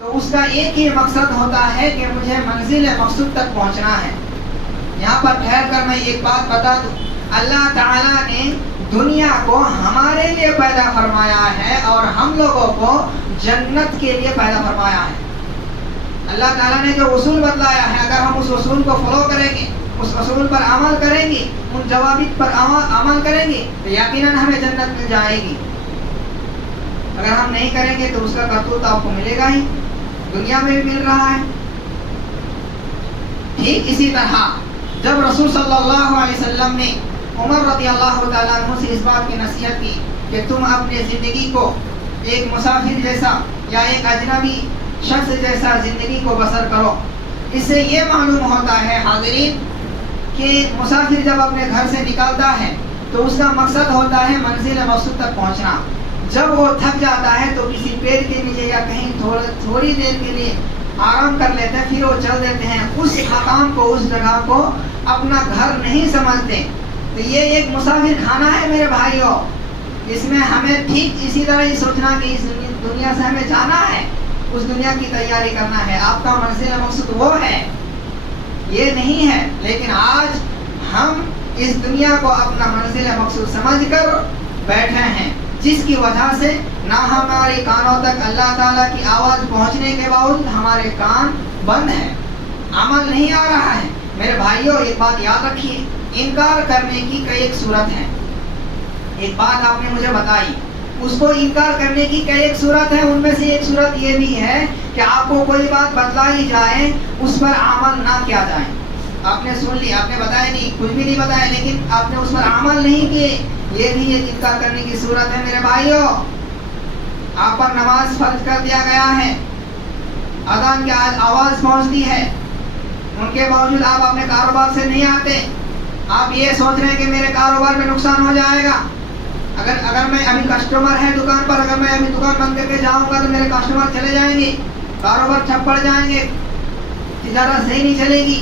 تو اس کا ایک ہی مقصد ہوتا ہے کہ مجھے منزل مقصود تک پہنچنا ہے۔ یہاں پر ٹھہر کر میں ایک بات بتا دوں، اللہ تعالیٰ نے دنیا کو ہمارے لیے پیدا فرمایا ہے اور ہم لوگوں کو جنت کے لیے پیدا فرمایا ہے۔ اللہ تعالیٰ نے جو اصول بتلایا ہے، اگر ہم اس اصول کو فالو کریں گے، اس اصول پر عمل کریں گے، ان ضوابط پر عمل کریں گے تو یقیناً ہمیں جنت مل جائے گی۔ اگر ہم نہیں کریں گے تو اس کا کرتوت آپ کو ملے گا ہی، دنیا میں بھی مل رہا ہے۔ ٹھیک اسی طرح جب رسول صلی اللہ علیہ وسلم نے عمر رضی اللہ تعالیٰ عنہ سے اس بات کی نصیحت کی کہ تم اپنے زندگی کو ایک مسافر جیسا یا ایک اجنبی شخص جیسا زندگی کو بسر کرو، اس سے یہ معلوم ہوتا ہے حاضرین کہ مسافر جب اپنے گھر سے نکلتا ہے تو اس کا مقصد ہوتا ہے منزل مقصود تک پہنچنا۔ جب وہ تھک جاتا ہے تو کسی پیڑ کے نیچے یا کہیں تھوڑی دیر کے لیے آرام کر لیتے ہیں، پھر وہ چل دیتے ہیں۔ اس مقام کو، اس جگہ کو اپنا گھر نہیں سمجھتے۔ تو یہ ایک مسافر خانہ ہے میرے بھائیوں، اس میں ہمیں ٹھیک اسی طرح ہی سوچنا کہ اس دنیا سے ہمیں جانا ہے، اس دنیا کی تیاری کرنا ہے۔ آپ کا منزل مقصود وہ ہے، یہ نہیں ہے۔ لیکن آج ہم اس دنیا کو اپنا منزل مقصود سمجھ کر بیٹھے ہیں، جس کی وجہ سے نہ ہمارے کانوں تک اللہ تعالیٰ کی آواز پہنچنے کے باوجود ہمارے کان بند ہیں، عمل نہیں آ رہا ہے۔ میرے بھائیوں ایک بات یاد رکھیے، انکار کرنے کی کئی ایک صورت ہے۔ ایک بات آپ نے مجھے بتائی، اس کو انکار کرنے کی کئی ایک صورت ہے، ان میں سے ایک صورت یہ بھی ہے کہ آپ کو کوئی بات بتلائی جائے، اس پر عمل نہ کیا جائے۔ آپ نے سن لی، آپ نے بتایا نہیں، کچھ بھی نہیں بتایا، لیکن آپ نے اس پر عمل نہیں کیے، یہ بھی ایک انکار کرنے کی صورت ہے۔ میرے بھائیوں آپ پر نماز فرض کر دیا گیا ہے، اذان کی آواز پہنچتی ہے، ان کے باوجود آپ اپنے کاروبار سے نہیں آتے۔ آپ یہ سوچ رہے ہیں کہ میرے کاروبار میں نقصان ہو جائے گا، اگر میں ابھی کسٹمر ہے دکان پر، اگر میں ابھی دکان بند کر کے جاؤں گا تو میرے کسٹمر چلے جائیں گے، کاروبار ٹھپ پڑ جائیں گے، تجارت صحیح نہیں چلے گی۔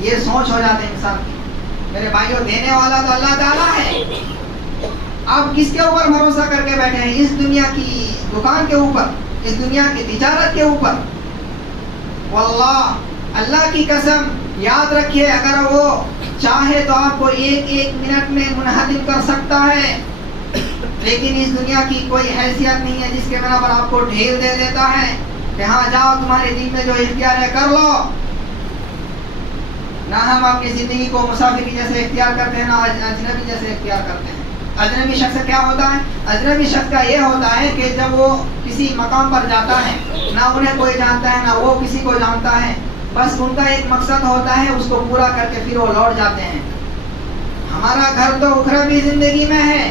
یہ سوچ ہو جاتے ہیں انسان کی۔ میرے بھائیوں دینے والا تو اللہ تعالیٰ ہے۔ آپ کس کے اوپر بھروسہ کر کے بیٹھے ہیں؟ اس دنیا کی دکان کے اوپر، اس دنیا کی تجارت کے اوپر؟ واللہ اللہ کی قسم یاد رکھیے، اگر وہ چاہے تو آپ کو ایک منٹ میں منہدم کر سکتا ہے، لیکن اس دنیا کی کوئی حیثیت نہیں ہے جس کے بنا پر آپ کو ڈھیل دے دیتا ہے کہ ہاں جاؤ تمہارے دین میں جو اختیار ہے کر لو۔ نہ ہم اپنی زندگی کو مسافری جیسے اختیار کرتے ہیں، نہ اجنبی جیسے اختیار کرتے ہیں۔ اجنبی شخص کیا ہوتا ہے؟ اجنبی شخص کا یہ ہوتا ہے کہ جب وہ کسی مقام پر جاتا ہے، نہ انہیں کوئی جانتا ہے، نہ وہ کسی کو جانتا ہے، بس ان کا ایک مقصد ہوتا ہے، اس کو پورا کر کے پھر وہ لوٹ جاتے ہیں۔ ہمارا گھر تو اخروی زندگی میں ہے،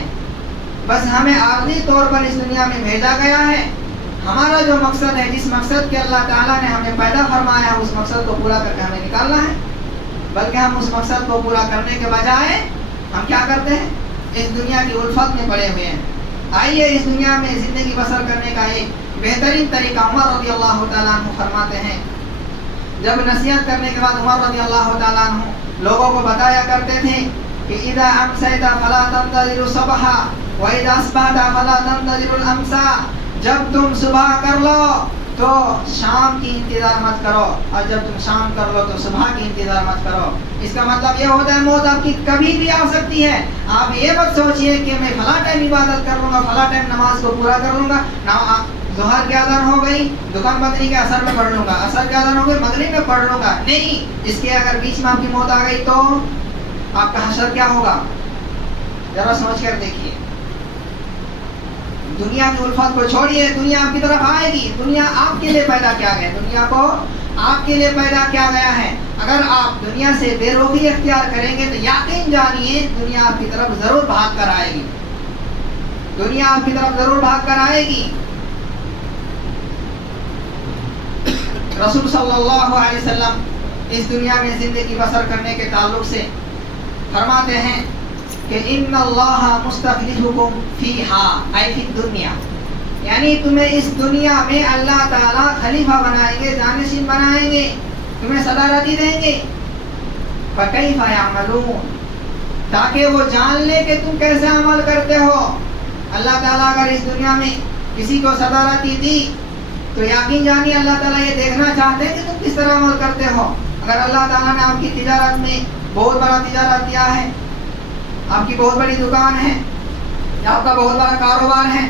بس ہمیں عارضی طور پر اس دنیا میں بھیجا گیا ہے۔ ہمارا جو مقصد ہے، جس مقصد کے اللہ تعالیٰ نے ہمیں پیدا فرمایا ہے، اس مقصد کو پورا کر کے ہمیں نکالنا ہے۔ بلکہ ہم اس مقصد کو پورا کرنے کے بجائے ہم کیا کرتے ہیں؟ اس دنیا کی الفت میں پڑے ہوئے ہیں۔ آئیے اس دنیا میں زندگی بسر کرنے کا ایک بہترین طریقہ عمر رضی اللہ تعالیٰ عنہ فرماتے ہیں۔ جب نصیحت کرنے کے بعد عمر رضی اللہ تعالیٰ عنہ لوگوں کو بتایا کرتے تھے کہ اذا امسیت فلا تنتظر الصبح واذا اصبحت فلا تنتظر الامسا، جب تم صبح کر لو تو شام کی انتظار مت کرو، اور جب تم شام کر لو تو صبح کی انتظار مت کرو۔ اس کا مطلب یہ ہوتا ہے موت آپ کی کبھی بھی آ سکتی ہے۔ آپ یہ مت سوچئے کہ میں فلاں ٹائم عبادت کر لوں گا، فلاں ٹائم نماز کو پورا کر لوں گا، ظہر کی اذان ہو گئی دکان بند نہیں کہ اثر میں پڑھ لوں گا، اثر کی اذان ہو گئی مغرب میں پڑھ لوں گا، نہیں۔ اس کے اگر بیچ میں آپ کی موت آ گئی تو آپ کا حشر کیا ہوگا؟ ذرا سوچ کر دیکھیے۔ دنیا کی الفت کو چھوڑیے، دنیا آپ کی طرف آئے گی۔ دنیا آپ کے لیے پیدا کیا گیا، دنیا کو آپ کے لیے پیدا کیا گیا ہے۔ اگر آپ دنیا سے بے رخی اختیار کریں گے تو یقین جانیے دنیا آپ کی طرف ضرور بھاگ کر آئے گی، دنیا آپ کی طرف ضرور بھاگ کر آئے گی۔ رسول صلی اللہ علیہ وسلم اس دنیا میں زندگی بسر کرنے کے تعلق سے فرماتے ہیں کہ ان اللہ مستخلفکم فیہا ای فی الدنیا، یعنی تمہیں اس دنیا میں اللہ تعالیٰ خلیفہ بنائیں گے، جانشین بنائیں گے، تمہیں صدارتی دیں گے۔ فکیف یعملون، تاکہ وہ جان لے کہ تم کیسے عمل کرتے ہو۔ اللہ تعالیٰ اگر اس دنیا میں کسی کو صدارتی دی تو یقین جانیے اللہ تعالیٰ یہ دیکھنا چاہتے ہیں کہ تم کس طرح عمل کرتے ہو. اگر اللہ تعالیٰ نے آپ کی تجارت میں بہت بڑا تجارت دیا ہے، آپ کی بہت بڑی دکان ہے یا آپ کا بہت بڑا کاروبار ہے،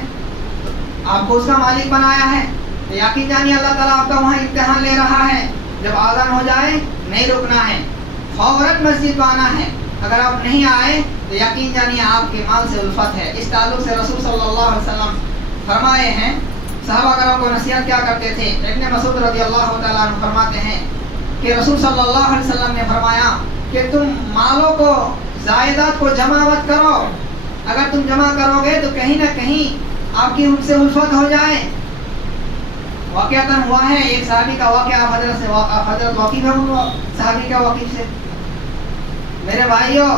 آپ کو اس کا مالک بنایا ہے، تو یقین جانیے اللہ تعالیٰ آپ کا وہاں امتحان لے رہا ہے. جب آذان ہو جائے نہیں رکنا ہے، فوراً مسجد کو آنا ہے. اگر آپ نہیں آئے تو یقین جانیے آپ کے مال سے الفت ہے. اس تعلق سے رسول صلی اللہ علیہ وسلم فرمائے ہیں، صحابہ کرام کو نصیحت کیا کرتے تھے. ابن مسعود رضی اللہ تعالیٰ عنہ فرماتے ہیں کہ رسول صلی اللہ علیہ وسلم نے فرمایا کہ تم مالوں کو، زائدات کو جمع مت کرو. اگر تم جمع کرو گے تو کہیں نہ کہیں آپ کی ان سے الفت ہو جائے. واقعتاً ہوا ہے ایک صحابی کا واقعہ، حضرت واقف ہے وہ صحابی کا واقف سے. میرے بھائیوں،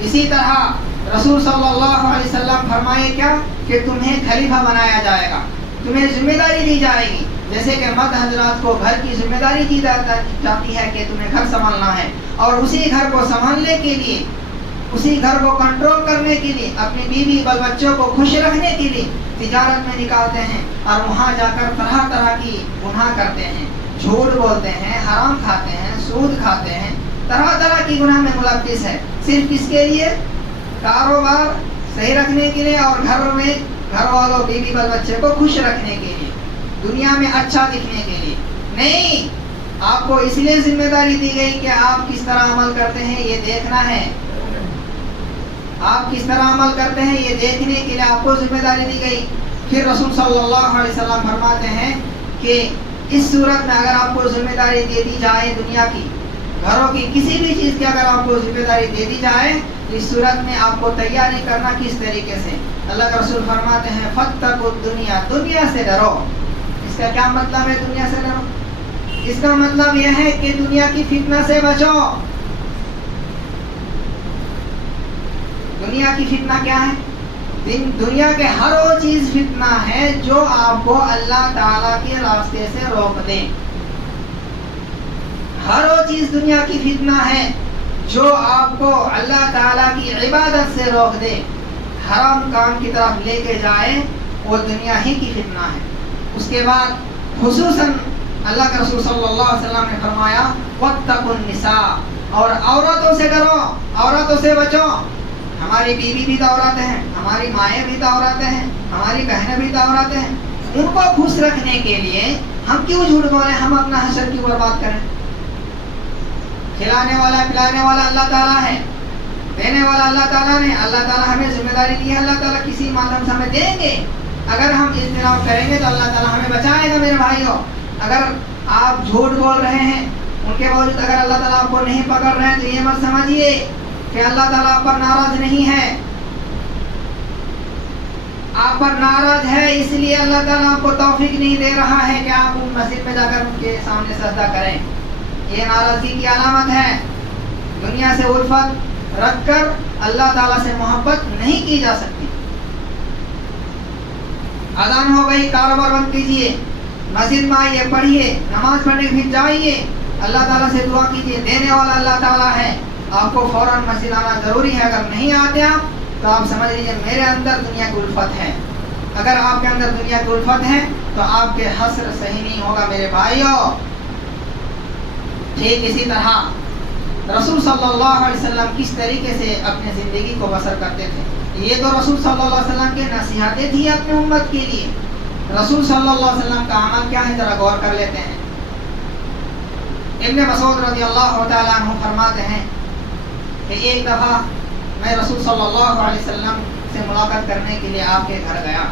اسی طرح رسول صلی اللہ علیہ وسلم فرمائے کیا کہ تمہیں خلیفہ بنایا جائے گا، تمہیں ذمہ داری دی جائے گی. جیسے کہ مرد حضرات کو گھر کی ذمہ داری دی جاتی ہے کہ تمہیں گھر سنبھالنا ہے، اور اسی گھر کو سنبھالنے کے لیے، اسی گھر کو کنٹرول کرنے کے لیے، اپنی بیوی بال بچوں کو خوش رکھنے کے لیے تجارت میں نکالتے ہیں، اور وہاں جا کر طرح طرح کی گناہ کرتے ہیں، جھوٹ بولتے ہیں، حرام کھاتے ہیں، سود کھاتے ہیں، طرح طرح کی گناہ میں ملوث ہے. صرف کس کے لیے؟ کاروبار صحیح رکھنے کے لیے، اور گھر میں گھر والوں بیوی بال بچے کو خوش رکھنے کے لیے، دنیا میں اچھا دکھنے کے لیے نہیں. آپ کو اس لیے ذمہ داری دی گئی کہ آپ کس طرح عمل کرتے ہیں یہ دیکھنا ہے. آپ کس طرح عمل کرتے ہیں یہ دیکھنے کے لیے آپ کو ذمہ داری دی گئی. پھر رسول صلی اللہ علیہ وسلم فرماتے ہیں کہ اس صورت میں اگر آپ کو ذمہ داری دے دی جائے، دنیا کی، گھروں کی، کسی بھی چیز کی اگر آپ کو ذمہ داری دے دی جائے، اس صورت میں آپ کو تیاری کرنا کس طریقے سے. اللہ کے رسول فرماتے ہیں فاتقوا الدنیا، دنیا سے ڈرو. اس کا کیا مطلب ہے دنیا سے ڈرو؟ اس کا مطلب یہ ہے کہ دنیا کی فتنہ سے بچو. دنیا کی فتنہ کیا ہے؟ دنیا کے ہر وہ چیز فتنہ ہے جو آپ کو اللہ تعالیٰ کے راستے سے روک دے. ہر وہ چیز دنیا کی فتنہ ہے جو آپ کو اللہ تعالیٰ کی عبادت سے روک دے، حرام کام کی طرف لے کے جائے، وہ دنیا ہی کی فتنہ ہے. اس کے بعد خصوصاً اللہ کے رسول صلی اللہ علیہ وسلم نے فرمایا واتقوا النساء، اور عورتوں سے ڈرو، عورتوں سے بچو. ہماری بیوی بھی تو عورتیں ہیں، ہماری مائیں بھی تو عورتیں ہیں، ہماری بہنیں بھی تو عورتیں ہیں. ان کو خوش رکھنے کے لیے ہم کیوں جھوٹ بولیں، ہم اپنا حشر کیوں برباد کریں. کھلانے والا پلانے والا اللہ تعالیٰ ہے، دینے والا اللہ تعالیٰ نے. اللہ تعالیٰ ہمیں ذمہ داری دی ہے، اللہ تعالیٰ کسی مادھیم سے ہمیں دیں گے. اگر ہم اجتناب کریں گے تو اللہ تعالیٰ ہمیں بچائے گا. میرے بھائیوں، اگر آپ جھوٹ بول رہے ہیں، ان کے باوجود اگر اللہ تعالیٰ آپ کو نہیں پکڑ رہے ہیں تو یہ مت سمجھیے کہ اللہ تعالیٰ آپ پر ناراض نہیں ہے. آپ پر ناراض ہے اس لیے اللہ تعالیٰ آپ کو توفیق نہیں دے رہا ہے کہ آپ ان مسجد میں جا کر ان کے سامنے سجدہ کریں. یہ ناراضگی کی علامت ہے. دنیا سے الفت رکھ کر اللہ تعالیٰ سے محبت نہیں کی جا سکتی. اذان ہو گئی، کاروبار بند کیجیے، مسجد میں آئیے، پڑھیے، نماز پڑھنے پھر جائیے، اللہ تعالیٰ سے دعا کیجیے. دینے والا اللہ تعالیٰ ہے. آپ کو فوراً مسجد آنا ضروری ہے. اگر نہیں آتے آپ تو آپ سمجھ لیجیے میرے اندر دنیا کی الفت ہے. اگر آپ کے اندر دنیا کی الفت ہے تو آپ کے حسر صحیح نہیں ہوگا. میرے بھائیوں، ٹھیک اسی طرح رسول صلی اللہ علیہ وسلم کس طریقے سے اپنی زندگی کو بسر کرتے تھے. یہ تو رسول صلی اللہ علیہ وسلم کی نصیحتیں تھیں اپنے امت کے لیے. رسول صلی اللہ علیہ وسلم کا عمل کیا ہے، ذرا غور کر لیتے ہیں. ابن مسعود رضی اللہ تعالیٰ عنہ فرماتے ہیں کہ ایک دفعہ میں رسول صلی اللہ علیہ وسلم سے ملاقات کرنے کے لیے آپ کے گھر گیا،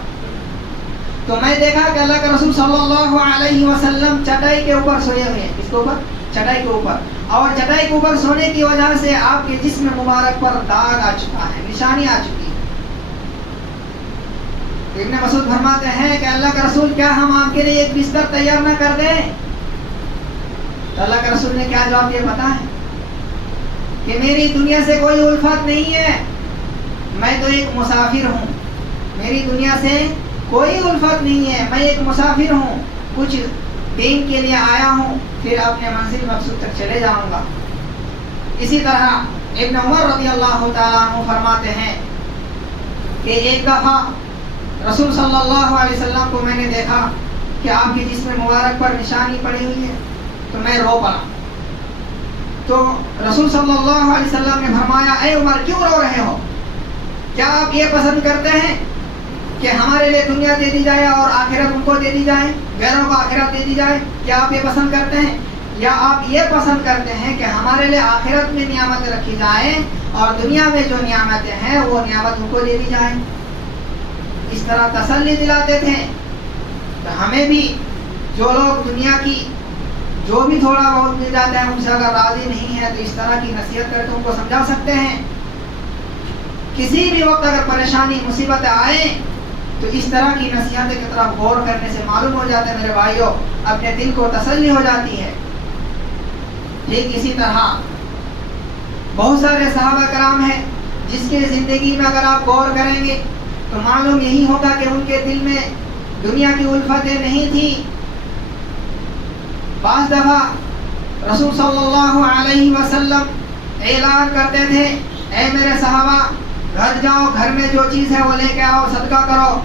تو میں دیکھا کہ اللہ کے رسول صلی اللہ علیہ وسلم چٹائی کے اوپر سوئے ہوئے ہیں. کس کے اوپر؟ چٹائی کے اوپر. اور چٹائی کے اوپر سونے کی وجہ سے آپ کے جسم مبارک پر داغ آ چکا ہے، نشانی آ چکی ہے. ابن مسعود فرماتے ہیں کہ اللہ کے رسول کیا ہم آپ کے لیے ایک بستر تیار نہ کر دیں؟ تو اللہ کے رسول نے کیا جواب دیا پتہ ہے؟ کہ میری دنیا سے کوئی الفت نہیں ہے، میں تو ایک مسافر ہوں. میری دنیا سے کوئی الفت نہیں ہے، میں ایک مسافر ہوں، کچھ دن کے لیے آیا ہوں، پھر اپنے منزل مقصود تک چلے جاؤں گا. اسی طرح ابن عمر رضی اللہ تعالیٰ عنہ فرماتے ہیں کہ ایک دفعہ رسول صلی اللہ علیہ وسلم کو میں نے دیکھا کہ آپ کے جسم مبارک پر نشانی پڑی ہوئی ہے؟ تو میں رو پڑا. تو رسول صلی اللہ علیہ وسلم نے فرمایا اے عمر کیوں رو رہے ہو؟ کیا آپ یہ پسند کرتے ہیں کہ ہمارے لیے دنیا دے دی جائے اور آخرت ان کو دے دی جائے، غیروں کو آخرت دے دی جائے؟ کیا آپ یہ پسند کرتے ہیں؟ یا آپ یہ پسند کرتے ہیں کہ ہمارے لیے آخرت میں نعمتیں رکھی جائیں اور دنیا میں جو نعمتیں ہیں وہ نعمت ان کو دے دی جائیں؟ اس طرح تسلی دلاتے تھے. تو ہمیں بھی جو لوگ دنیا کی جو بھی تھوڑا بہت مل جاتا ہے ان سے اگر راضی نہیں ہے تو اس طرح کی نصیحت کر کے ان کو سمجھا سکتے ہیں. کسی بھی وقت اگر پریشانی مصیبت آئے تو اس طرح کی نصیحتیں کی طرف غور کرنے سے معلوم ہو جاتا ہے میرے بھائیوں، اپنے دل کو تسلی ہو جاتی ہے. ٹھیک اسی طرح بہت سارے صحابہ کرام ہیں جس کے زندگی میں اگر آپ غور کریں گے تو معلوم یہی ہوگا کہ ان کے دل میں دنیا کی الفتیں نہیں تھی. بعض دفعہ رسول صلی اللہ علیہ وسلم اعلان کرتے تھے اے میرے صحابہ گھر جاؤ، گھر میں جو چیز ہے وہ لے کے آؤ، صدقہ کرو،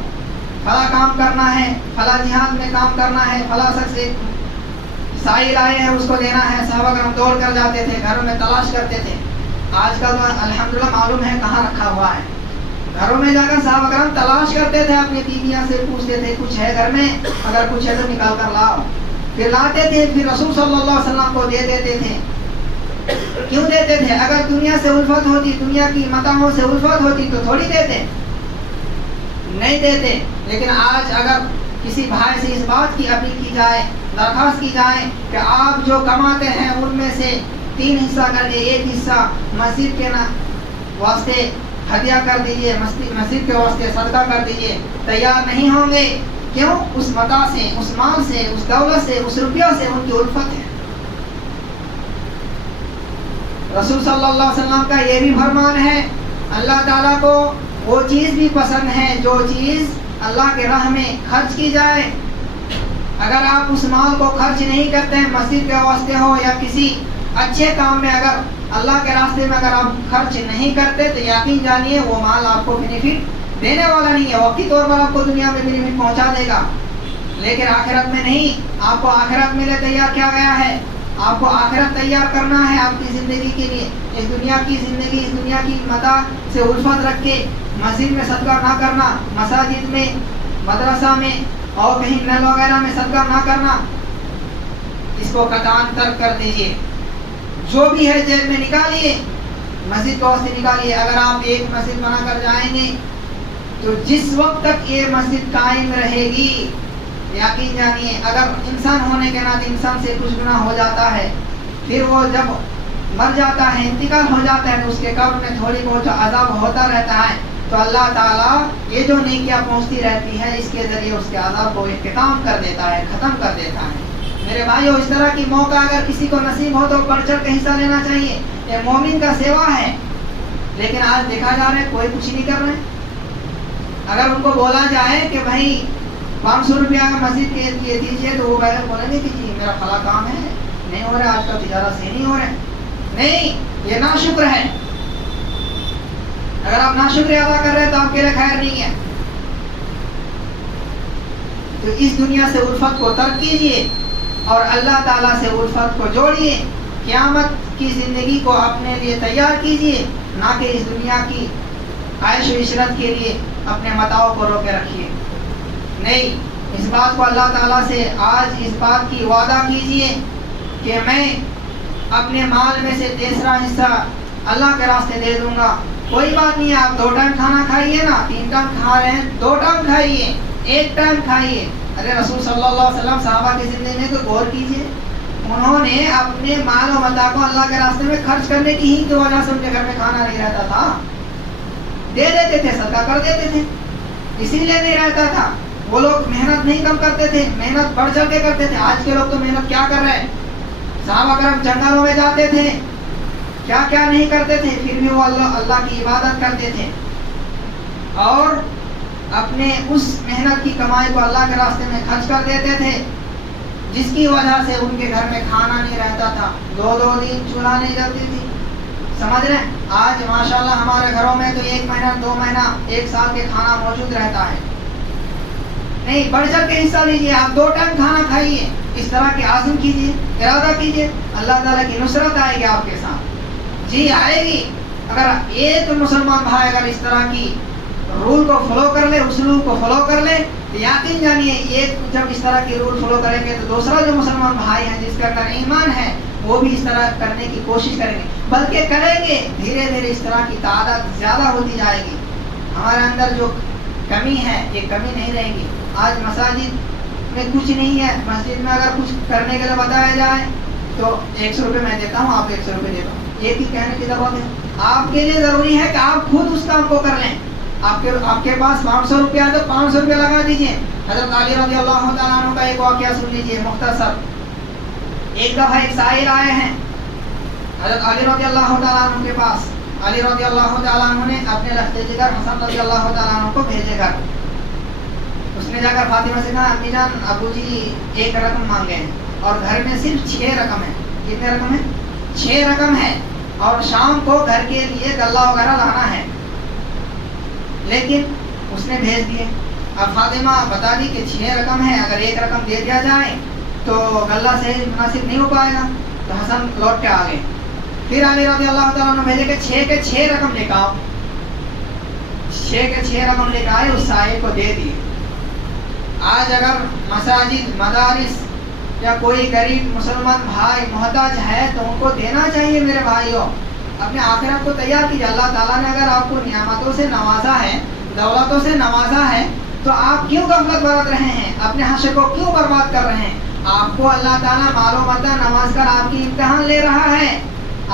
فلاں کام کرنا ہے، فلاں جہاد میں کام کرنا ہے، فلاں شخص سائل آئے ہیں اس کو دینا ہے. صحابہ کرام دوڑ کر جاتے تھے، گھروں میں تلاش کرتے تھے. آج کل تو الحمدللہ معلوم ہے کہاں رکھا ہوا ہے. گھروں میں جا کر صحابہ کرام تلاش کرتے تھے، اپنی بیویاں سے پوچھتے تھے کچھ ہے گھر میں، اگر کچھ ہے تو نکال کر لاؤ. پھر لاتے تھے، پھر رسول صلی اللہ علیہ وسلم کو دے دیتے تھے. کیوں دیتے تھے؟ اگر دنیا سے الفت ہوتی، دنیا کی متاعوں سے الفت ہوتی تو تھوڑی دیتے، نہیں دیتے. لیکن آج اگر کسی بھائی سے اس بات کی اپیل کی جائے، درخواست کی جائے کہ آپ جو کماتے ہیں ان میں سے 3 حصہ کر کے 1 حصہ مسجد کے واسطے ہدیہ کر دیجئے، مسجد کے واسطے صدقہ کر دیجئے، تیار نہیں ہوں گے. کیوں؟ اس متاع سے، اس مال سے، اس دولت سے، اس روپیوں سے ان کی الفت ہے. رسول صلی اللہ علیہ وسلم کا یہ بھی فرمان ہے، اللہ تعالیٰ کو وہ چیز بھی پسند ہے جو چیز اللہ کے راہ میں خرچ کی جائے. اگر آپ اس مال کو خرچ نہیں کرتے ہیں، مسجد کے واسطے ہو یا کسی اچھے کام میں، اگر اللہ کے راستے میں اگر آپ خرچ نہیں کرتے تو یقین جانیے وہ مال آپ کو بینیفٹ دینے والا نہیں ہے. وقتی طور پر آپ کو دنیا میں بینیفٹ پہنچا دے گا لیکن آخرت میں نہیں. آپ کو آخرت میں تیار کیا گیا ہے، آپ کو آخرت تیار کرنا ہے آپ کی زندگی کے لیے. اس دنیا کی زندگی، اس دنیا کی متاع سے الفت رکھ کے مسجد میں صدقہ نہ کرنا، مساجد میں، مدرسہ میں اور کہیں محل وغیرہ میں صدقہ نہ کرنا، اس کو قطعاً ترک کر دیجیے. جو بھی ہے جیب میں نکالیے، مسجد کو سے نکالیے. اگر آپ ایک مسجد بنا کر جائیں گے تو جس وقت تک یہ مسجد قائم رہے گی یقین جانیے اگر انسان ہونے کے ناطے انسان سے کچھ گناہ ہو جاتا ہے، پھر وہ جب مر جاتا ہے، انتقال ہو جاتا ہے تو اس کے قبر میں تھوڑی بہت عذاب ہوتا رہتا ہے. تو اللہ تعالیٰ یہ جو نیکیاں پہنچتی رہتی ہے اس کے ذریعے اس کے عذاب کو اختتام کر دیتا ہے، ختم کر دیتا ہے. میرے بھائیو، اس طرح کی موقع اگر کسی کو نصیب ہو تو بڑھ چڑھ کے حصہ لینا چاہیے. یہ مومن کا سیوا ہے. لیکن آج دیکھا جا رہا ہے کوئی کچھ نہیں کر رہے. اگر ان کو بولا جائے کہ بھائی 500 روپیہ اگر مسجد کے دیجیے تو وہ بغیر بولیں گے کہ جی میرا فلاں کام ہے، نہیں ہو رہا، آج کل تجارت صحیح نہیں ہو رہا. نہیں، یہ ناشکر ہے. اگر آپ ناشکری ادا کر رہے ہیں تو آپ کے لیے خیر نہیں ہے. تو اس دنیا سے الفت کو ترک کیجیے اور اللہ تعالیٰ سے الفت کو جوڑیے. قیامت کی زندگی کو اپنے لیے تیار کیجیے، نہ کہ اس دنیا کی عیش و عشرت کے لیے اپنے متاعوں کو روکے رکھیے. نہیں، اس بات کو اللہ تعالیٰ سے آج اس بات کی وعدہ کیجیے کہ میں اپنے مال میں سے 3واں حصہ اللہ کے راستے دے دوں گا. کوئی بات نہیں ہے، آپ 2 ٹائم کھانا کھائیے نا، 3 ٹائم کھا رہے ہیں 2 ٹائم کھائیے، 1 ٹائم کھائیے. ارے رسول صلی اللہ علیہ وسلم صحابہ کی زندگی میں تو غور کیجیے، انہوں نے اپنے مال و متاع کو اللہ کے راستے میں خرچ کرنے کی ہی وجہ سے ان کے گھر میں کھانا نہیں رہتا تھا. دے دیتے تھے، صدقہ کر دیتے تھے، اسی لیے نہیں رہتا تھا. وہ لوگ محنت نہیں کم کرتے تھے، محنت بڑھ چڑھ کے کرتے تھے. آج کے لوگ تو محنت کیا کر رہے ہیں؟ صحابہ کرام جنگلوں میں جاتے تھے، کیا کیا نہیں کرتے تھے، پھر بھی وہ اللہ کی عبادت کرتے تھے اور اپنے اس محنت کی کمائی کو اللہ کے راستے میں خرچ کر دیتے تھے، جس کی وجہ سے ان کے گھر میں کھانا نہیں رہتا تھا. 2 دن چولہا نہیں جلتی تھی. سمجھ رہے ہیں؟ آج ماشاءاللہ ہمارے گھروں میں تو 1 مہینہ 2 مہینہ 1 سال کے کھانا موجود رہتا ہے. نہیں، بڑھ چڑھ کے حصہ لیجیے، آپ 2 ٹائم کھانا کھائیے، اس طرح کے عزم کیجیے، ارادہ کیجیے، اللہ تعالیٰ کی نصرت آئے گی آپ کے ساتھ، جی آئے گی۔ اگر ایک مسلمان بھائی اگر اس طرح کی رول کو فالو کر لے، اسلوب کو فالو کر لے، تو یقین جانیے ایک جب اس طرح کی رول فالو کریں گے تو دوسرا جو مسلمان بھائی ہیں جس کے اندر ایمان ہے وہ بھی اس طرح کرنے کی کوشش کریں گے، بلکہ کریں گے، دھیرے دھیرے اس طرح کی تعداد زیادہ ہوتی جائے گی۔ ہمارے اندر جو کمی ہے یہ کمی نہیں رہے گی۔ آج مساجد میں کچھ نہیں ہے، مسجد میں اگر کچھ کرنے کے لیے بتایا جائے تو 100 روپے میں دیتا ہوں، آپ 100 روپے دیتا ہوں، یہ بھی کہنے کی ضرورت ہے۔ آپ کے لیے ضروری ہے کہ آپ خود اس کام کو کر لیں۔ آپ کے پاس 500 روپیہ ہے تو 500 روپیہ لگا دیجیے۔ حضرت علی رضی اللہ تعالیٰ عنہ کا ایک واقعہ سن لیجیے مختصر۔ ایک دفعہ ایک سائل آئے ہیں حضرت علی رضی اللہ تعالیٰ عنہ کے پاس۔ علی رضی اللہ تعالیٰ عنہ نے اپنے لخت جگر حسن رضی اللہ تعالیٰ عنہ کو بھیجے گا۔ اس نے جا کر فاطمہ سے کہا امی جان ابو جی 1 رقم مانگے ہیں اور گھر میں صرف 6 رقم ہے۔ کتنے رقم ہے؟ 6 رقم ہے، اور شام کو گھر کے لیے غلہ وغیرہ لانا ہے، لیکن اس نے بھیج دیے۔ اب فاطمہ بتا دی کہ 6 رقم ہے، اگر 1 رقم دے دیا جائے تو غلہ سے مناسب نہیں ہو پائے گا، تو حسن لوٹ کے آ گئے۔ پھر علی رضی اللہ تعالیٰ نے بھیجے کہ 6 کے 6 رقم لے کے آؤ۔ 6 کے 6 رقم لے کے آئے، اس سائل کو دے دیے۔ آج اگر مساجد، مدارس یا کوئی غریب مسلمان بھائی محتاج ہے تو ان کو دینا چاہیے۔ میرے بھائیوں، اپنے آخرت کو تیار کیجیے۔ اللہ تعالیٰ نے اگر آپ کو نعمتوں سے نوازا ہے، دولتوں سے نوازا ہے، تو آپ کیوں غفلت برت رہے ہیں؟ اپنے حشر کو کیوں برباد کر رہے ہیں؟ آپ کو اللہ تعالیٰ مال و متاع نواز کر آپ کی امتحان لے رہا ہے۔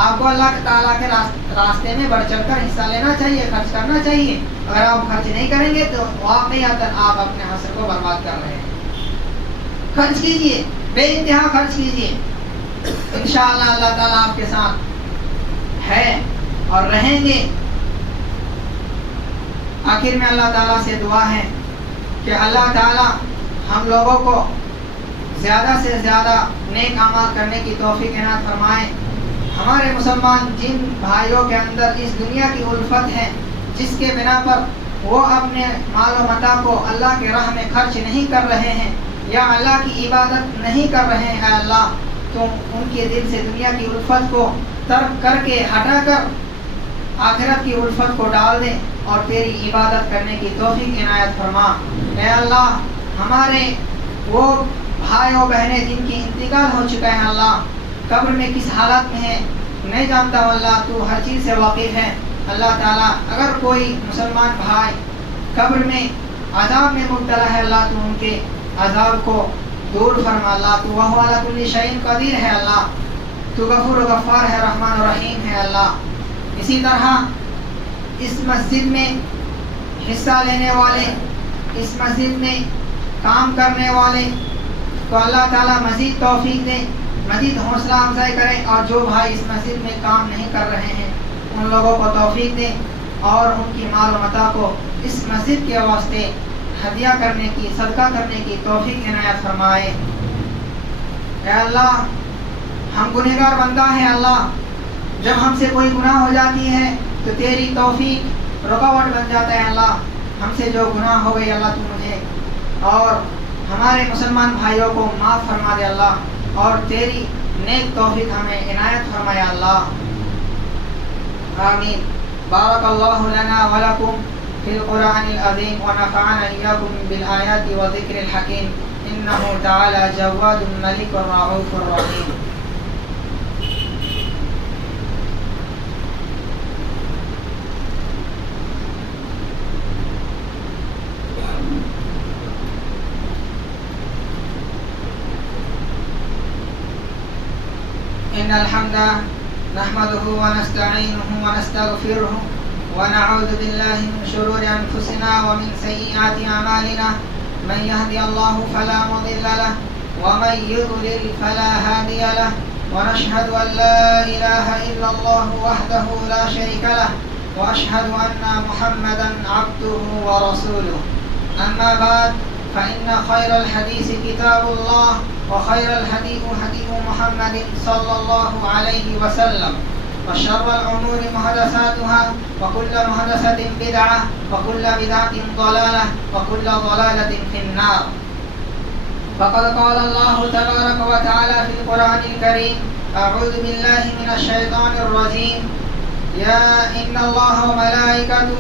آپ کو اللہ تعالیٰ کے راستے میں بڑھ چڑھ کر حصہ لینا چاہیے، خرچ کرنا چاہیے۔ اگر آپ خرچ نہیں کریں گے تو واقعی آپ اپنے حشر کو برباد کر رہے ہیں۔ خرچ کیجیے، بے انتہا خرچ کیجیے، انشاءاللہ اللہ تعالیٰ آپ کے ساتھ ہے اور رہیں گے۔ آخر میں اللہ تعالیٰ سے دعا ہے کہ اللہ تعالیٰ ہم لوگوں کو زیادہ سے زیادہ نیک اعمال کرنے کی توفیق عنایت فرمائے۔ ہمارے مسلمان جن بھائیوں کے اندر اس دنیا کی الفت ہے، جس کے بنا پر وہ اپنے مال و متاع کو اللہ کے راہ میں خرچ نہیں کر رہے ہیں یا اللہ کی عبادت نہیں کر رہے ہیں، اے اللہ تو ان کے دل سے دنیا کی الفت کو ترک کر کے ہٹا کر آخرت کی الفت کو ڈال دیں اور تیری عبادت کرنے کی توفیق عنایت فرما۔ اے اللہ ہمارے وہ بھائی و بہنیں جن کی انتقال ہو چکا ہے، اللہ قبر میں کس حالت میں ہے نہیں جانتا ہوں، اللہ تو ہر چیز سے واقف ہے۔ اللہ تعالیٰ اگر کوئی مسلمان بھائی قبر میں عذاب میں مبتلا ہے، اللہ تو ان کے عذاب کو دور فرما۔ اللہ تو وہو علی کل شیء قدیر ہے، اللہ تو غفور و غفار ہے، رحمان و رحیم ہے۔ اللہ اسی طرح اس مسجد میں حصہ لینے والے، اس مسجد میں کام کرنے والے کو اللہ تعالیٰ مزید توفیق دے، مزید حوصلہ افزائی کرے، اور جو بھائی اس مسجد میں کام نہیں کر رہے ہیں ان لوگوں کو توفیق دے اور ان کی مال و متاع کو اس مسجد کے واسطے ہدیہ کرنے کی، صدقہ کرنے کی توفیق عنایت فرمائے۔ اے اللہ ہم گنہگار بندہ ہیں، اللہ جب ہم سے کوئی گناہ ہو جاتی ہے تو تیری توفیق رکاوٹ بن جاتا ہے۔ اللہ ہم سے جو گناہ ہو گئی اللہ تو مجھے اور ہمارے مسلمان بھائیوں کو معاف فرما دے اللہ، اور تیری نیک توفیق ہمیں عنایت فرمائے اللہ۔ آمین۔ بارک اللہ لنا ولکم فی القرآن العظیم ونفعنا ایاکم بالآیات وذکر الحکیم، انہ تعالی جواد ملک الرؤوف الرحیم۔ إن الحمد نحمده ونستعينه ونستغفره ونعوذ بالله من شرور أنفسنا ومن سيئات أعمالنا، من يهدي الله فلا مضل له ومن يضلل فلا هادي له، ونشهد أن لا إله إلا الله وحده لا شريك له، وأشهد أن محمدا عبده ورسوله۔ أما بعد فإن خير الحديث كتاب الله، وخير الهدي هدي محمد صلى الله عليه وسلم، وشر الأمور محدثاتها وكل محدثة بدعة وكل بدعة ضلالة وكل ضلالة في النار. فقد قال الله تبارك وتعالى في القرآن الكريم: أعوذ بالله من الشيطان الرجيم. يا إن الله وملائكته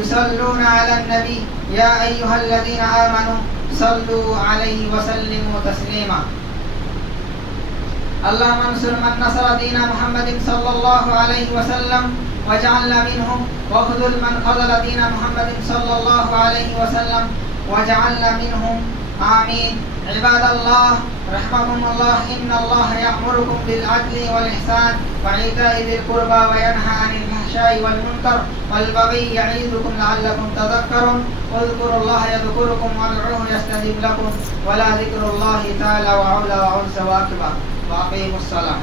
يصلون على النبي يا أيها الذين آمنوا صلوا عليه وسلموا تسليما. اللهم انصر من نصر دين محمد صلى الله عليه وسلم واجعلنا منهم، واخذل من خذل دين محمد صلى الله عليه وسلم واجعلنا منهم. آمين. عباد الله رحمكم الله، إن الله يأمركم بالعدل والإحسان وإيتاء ذي القربى وينهى عن الفحشاء والمنكر والبغي يعظكم لعلكم تذكرون. اذكروا الله يذكركم وادعوه يستجب لكم، ولذكر الله تعالى وعلا وعز وأكبر. وأقيموا الصلاة.